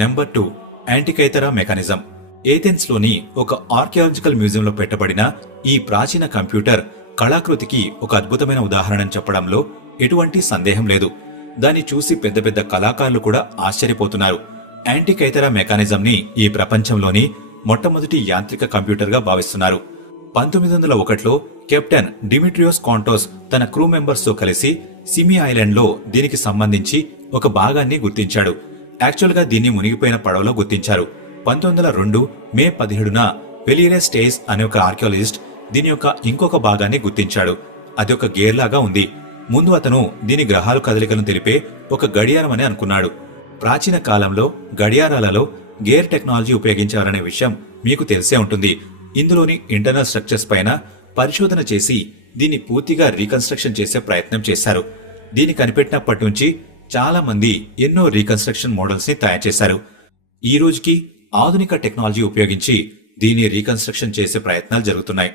Number 2 యాంటికైతెరా mechanism. ఏథెన్స్లోని ఒక archaeological మ్యూజియంలో పెట్టబడిన ఈ ప్రాచీన కంప్యూటర్ కళాకృతికి ఒక అద్భుతమైన ఉదాహరణని చెప్పడంలో ఎటువంటి సందేహం లేదు. దాన్ని చూసి పెద్ద పెద్ద కళాకారులు కూడా ఆశ్చర్యపోతున్నారు. యాంటికైతెరా మెకానిజంని ఈ ప్రపంచంలోని మొట్టమొదటి యాంత్రిక కంప్యూటర్గా భావిస్తున్నారు. 1901లో కెప్టెన్ డిమిట్రియోస్ కాంటోస్ తన క్రూ మెంబర్స్ తో కలిసి సిమి ఐలాండ్ లో దీనికి సంబంధించి ఒక భాగాన్ని గుర్తించాడు. యాక్చువల్ గా దీన్ని మునిగిపోయిన పడవలో గుర్తించారు. 1902 మే 17న వెలిరే స్టేస్ అనే ఒక ఆర్కియాలజిస్ట్ దీని యొక్క ఇంకొక భాగాన్ని గుర్తించాడు. అది ఒక గేర్ లాగా ఉంది. ముందు అతను దీని గ్రహాలు కదలికలను తెలిపే ఒక గడియారం అని అనుకున్నాడు. ప్రాచీన కాలంలో గడియారాలలో గేర్ టెక్నాలజీ ఉపయోగించారనే విషయం మీకు తెలిసే ఉంటుంది. ఇందులోని ఇంటర్నల్ స్ట్రక్చర్స్ పైన పరిశోధన చేసి దీన్ని పూర్తిగా రీకన్స్ట్రక్షన్ చేసే ప్రయత్నం చేశారు. దీన్ని కనిపెట్టినప్పటి నుంచి చాలా మంది ఎన్నో రీకన్స్ట్రక్షన్ మోడల్స్ ని తయారు చేశారు. ఈ రోజుకి ఆధునిక టెక్నాలజీ ఉపయోగించి దీన్ని రీకన్స్ట్రక్షన్ చేసే ప్రయత్నాలు జరుగుతున్నాయి.